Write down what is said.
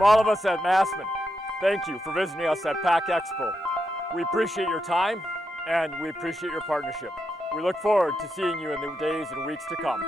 From all of us at Massman, thank you for visiting us at PACK EXPO. We appreciate your time and we appreciate your partnership. We look forward to seeing you in the days and weeks to come.